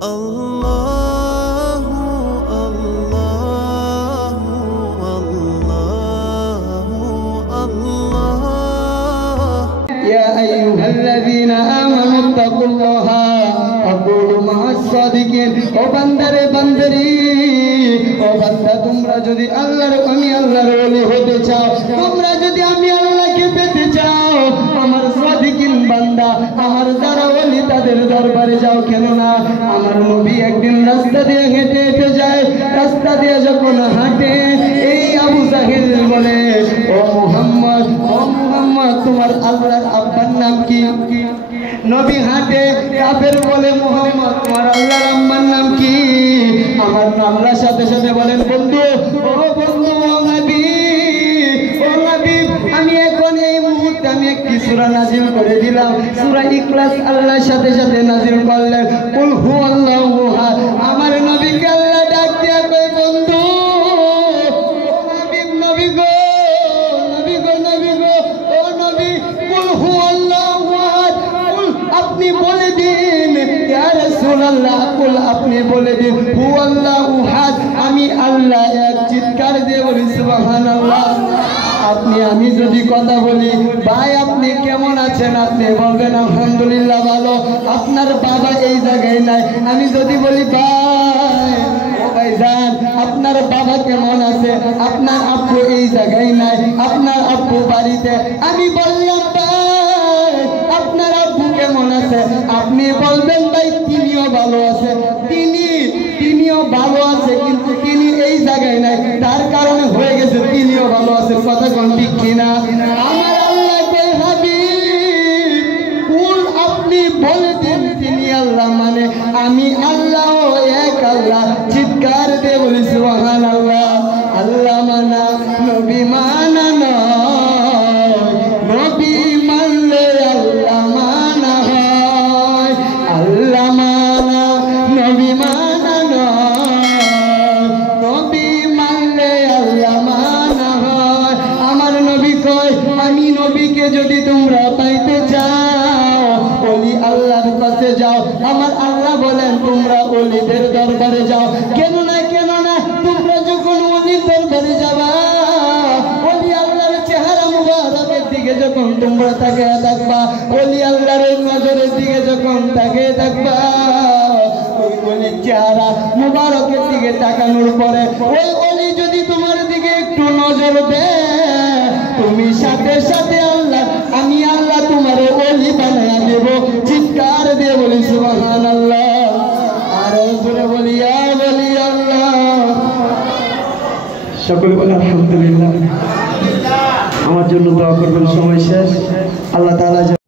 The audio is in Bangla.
الله الله الله الله يا أيها الذين آمنوا اتقوا الله وكونوا مع الصادقين ও বান্দারে বান্দারি ও বান্দা তোমরা যদি আল্লাহর ওলি হতে চাও তোমরা যদি আমি আল্লাহকে পেতে চাও আমার সাদিকিন বান্দা আমার যারা ওলি তাদের দরবারে যাও কেন না আমার নবী একদিন রাস্তা দিয়ে হেঁটে হেঁটে যায় রাস্তা দিয়ে যখন হাঁটে এই আবু জাহেল বলে ও মুহাম্মদ তোমার আল্লাহর আব্বার নাম কি নবী হাঁটে কাফের বলে মুহাম্মদ তোমার আল্লাহর আম্মার নাম কি আমার আল্লাহর সাথে সাথে বলেন বন্ধু ও বন্ধু ও নবী আমি এখন এই মুহূর্তে আমি একটি সূরা নাজিল করে দিলাম সূরা ইখলাস আল্লাহর সাথে সাথে নাজিল করলেন কুল হুয়াল্লাহু আহাদ আমার নবীকে আল্লাহ ডাক দিয়া কই বন্ধু নবী গো ও নবী কুল হুয়াল্লাহু আহাদ কুল আপনি বলে দিন ইয়া রাসূলুল্লাহ কুল আপনি বলে দিন হুয়াল্লাহু আহাদ আমি আল্লাহ এক চিৎকার দিয়ে বলি সুবহানাল্লাহ আপনি আমি যদি কথা বলি ভাই আপনি কেমন আছেন আপনি বলবেন আলহামদুলিল্লাহ ভালো আপনার বাবা এই জায়গায় নাই আমি যদি বলি ভাইজান আপনার বাবা কেমন আছে আপনার আব্বু এই জায়গায় নাই আপনার আব্বু বাড়িতে আমি বললাম ভাই আপনার আব্বু কেমন আছে আপনি বলবেন ভাই তিনিও ভালো আছে তিনিও ভালো আছে কিন্তু তিনি এই জায়গায় নাই তার কারণে হয়ে গেছে তিনিও ভালো আছে কথা কোন ঠিক কিনা আমার আল্লাহ কই হাবিব কুল আপনি বলে দিন তিনি আল্লাহ মানে আমি আল্লাহ এক আল্লাহ চিৎকার দিয়ে বলি সুবহানাল্লাহ আল্লাহ মানা নবী মানা নবী মানলে আল্লাহ মানা হয় আল্লাহ মানা নবী মানা নবী মানলে আল্লাহ মানা হয় আমার নবী কয় আমি নবীকে যদি তোমরা পাইতে চাও ওলি আল্লাহর কাছে যাও আমার আল্লাহ বলেন তোমরা ওলিদের দরবারে যাও কেন না তোমরা যখন ওলির দরবারে যাবা ওলি আল্লাহর চেহারা মুবারকের দিকে যখন তোমরা তাকিয়ে থাকবা ওলি আল্লাহর নজরের দিকে যখন তাকিয়ে থাকবা ওই ওলির চেহারা মুবারকের দিকে তাকানোর পরে ওই ওলি যদি তোমার দিকে একটু নজর দেয় তুমি সাথে সাথে আল্লাহ আমি আল্লাহ তোমার ওলি বানায়া দেব চিৎকার দিয়ে বলি সুবহানাল্লাহ আর জোরে বলি আল্লাহ সকলে বলে আলহামদুলিল্লাহ আমার জন্য দোয়া করবেন সময় শেষ আল্লাহ তাআলা